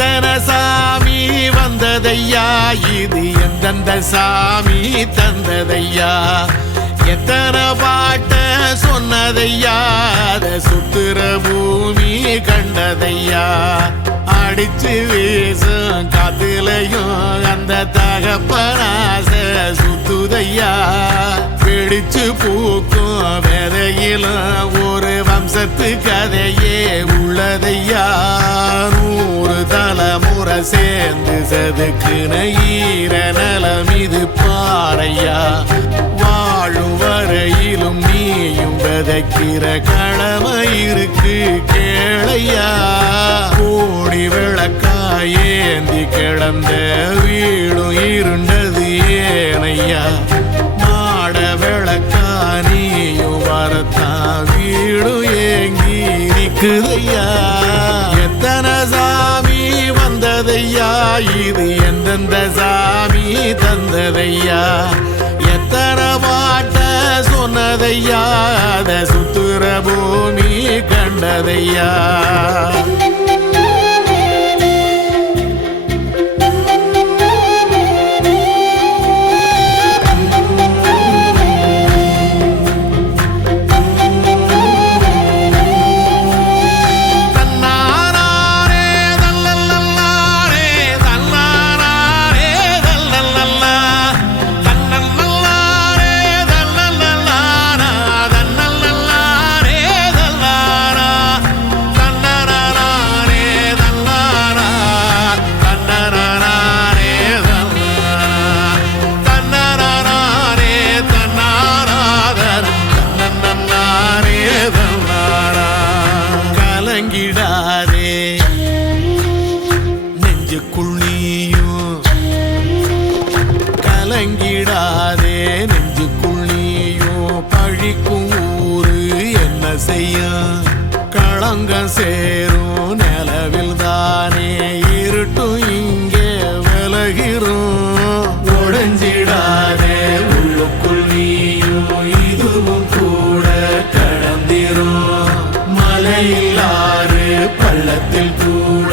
எத்தனை சாமி வந்ததையா இது எந்தெந்த சாமி தந்ததையா எத்தனை பாட்ட சொன்னதையா அத சுத்துற பூமி கண்டதையா அடிச்சு வீசும் காத்துலையும் அந்த தகப்பனாச சுத்துதையா பிடிச்சு பூக்கும் விதையிலும் ஒரு வம்சத்து கதையே உள்ளதையா 100 தலைமுறை சேர்ந்து செதுக்குன ஈர நலம் இது பாறையா வாழும் வரையிலும் நீயும் விதைக்கிற கடமை இருக்கு கேளையா கோடி விளக்காயேந்தி கிடந்த வீடும் இருண்டது ஏனையா மாட விளக்கா நீயும் வரத்தா வீடும் ஏங்கி நிக்குதையா எத்தனை சாமி வந்ததையா இது எந்தெந்த சாமி தந்ததையா எத்தனை பாட்ட சொன்னதையா அத சுத்துற பூமி கண்டதையா கலங்கிடாதே நெஞ்சுக்குள் நீயும் கலங்கிடாதே நெஞ்சுக்குள் நீயும் பழிக்கும் ஊரு என்ன செய்ய களங்கம் சேரும் நிலவில் தானே இருட்டும் இங்கே விலகிறோம் உடைஞ்சிடாதே உள்ளுக்குள் நீயும் இதுவும் கூட கடந்திரும் மலையில்லாறு பள்ளத்தில் கூட